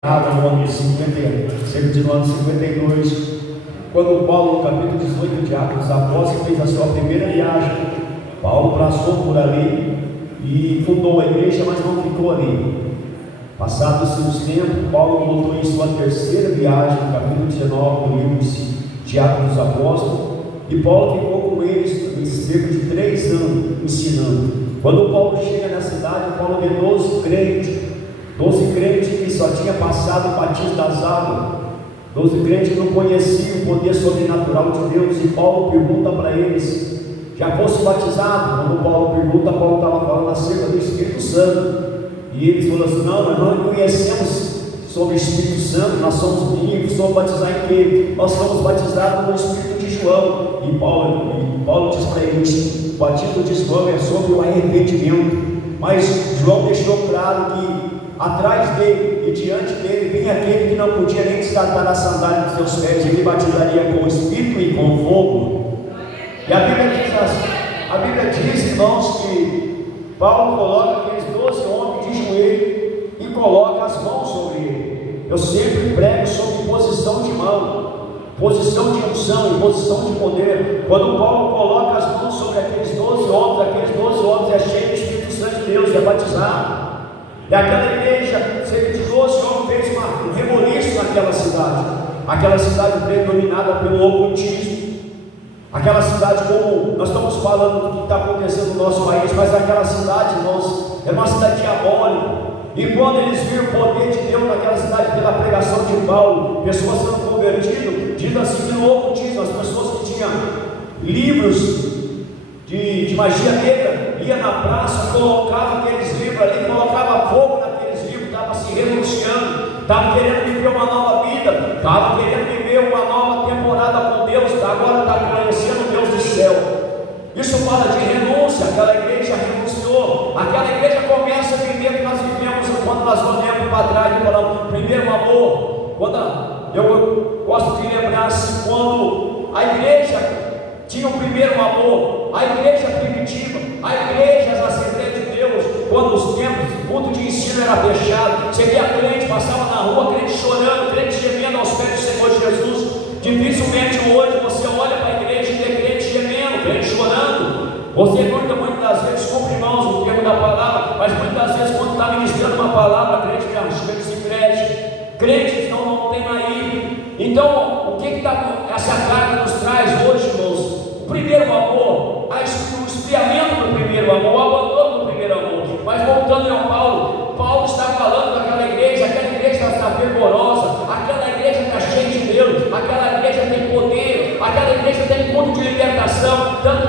No ano de 52, quando Paulo, no capítulo 18 de Atos dos Apóstolos, fez a sua primeira viagem. Paulo passou por ali e fundou a igreja, mas não ficou ali. Passados seus tempos, Paulo voltou em sua terceira viagem, no capítulo 19 do livro de Atos dos Apóstolos, e Paulo ficou com eles em cerca de 3 anos ensinando. Quando Paulo chega na cidade, Paulo vê 12 crentes que só tinha passado o batismo das águas, 12 crentes que não conheciam o poder sobrenatural de Deus. E Paulo pergunta para eles: já fosse batizado? Quando Paulo pergunta, Paulo estava falando acerca do Espírito Santo, e eles falam assim: não, nós não conhecemos sobre o Espírito Santo, nós somos vivos, somos batizados em quê? Nós somos batizados no Espírito de João. E Paulo diz para eles: o batismo de João é sobre o arrependimento, mas João deixou claro que atrás dele e diante dele vinha aquele que não podia nem desatar a sandália dos seus pés. Ele batizaria com o Espírito e com fogo. E a Bíblia diz, irmãos, que Paulo coloca aqueles 12 homens de joelho e coloca as mãos sobre ele. Eu sempre prego sobre posição de mão, posição de unção e posição de poder. Quando Paulo coloca as mãos sobre aqueles 12 homens é cheio do Espírito Santo de Deus, é batizado. E aquela igreja, cerca de 12 homens, fez um reboliço naquela cidade. Aquela cidade predominada pelo ocultismo. Aquela cidade, como nós estamos falando do que está acontecendo no nosso país, mas aquela cidade, irmãos, é uma cidade diabólica. E quando eles viram o poder de Deus naquela cidade pela pregação de Paulo, pessoas sendo convertidas, diz assim que no ocultismo, as pessoas que tinham livros de magia negra, ia na praça, colocava aqueles livros ali, colocava fogo naqueles livros, estava se renunciando, estava querendo viver uma nova vida, estava querendo viver uma nova temporada com Deus, agora está conhecendo o Deus do céu. Isso fala de renúncia. Aquela igreja renunciou. Aquela igreja começa a viver o que nós vivemos quando nós olhamos para trás e falamos: primeiro amor. Eu gosto de lembrar assim, quando a igreja tinha o primeiro amor, a igreja primitiva, a igreja, as Assembleias de Deus, quando os tempos, o culto de ensino era fechado, você via crente, passava na rua, crente chorando, crente gemendo aos pés do Senhor Jesus. Dificilmente hoje você olha para a igreja e vê crente gemendo, crente chorando. Você muitas das vezes, desculpe irmãos o termo da palavra, mas muitas das vezes quando está ministrando uma palavra, crente se crede, crente não tem aí. Então, o que essa carta nos traz hoje, irmãos? O primeiro amor, o esfriamento do primeiro amor, o abandono do primeiro amor. Mas voltando a Paulo está falando daquela igreja, aquela igreja está fervorosa, aquela igreja está cheia de Deus, aquela igreja tem poder, aquela igreja tem ponto de libertação, tanto